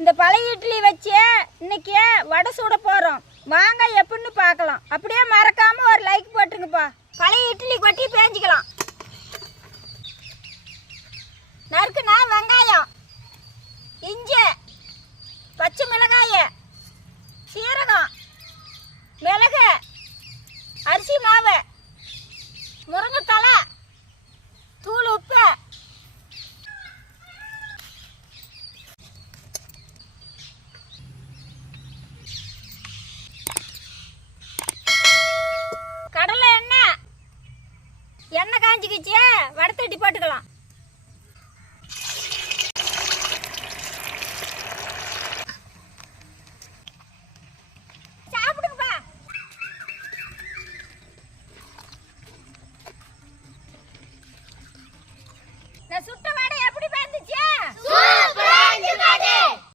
இந்த பழைய இட்லி வச்சு இன்னைக்கு வடை சுட போகிறோம். வாங்க எப்படின்னு பார்க்கலாம். அப்படியே மறக்காம ஒரு லைக் போட்டுருங்கப்பா. பழைய இட்லி கொட்டி பேஞ்சிக்கலாம். நறுக்குனா வெங்காயம், இஞ்சி,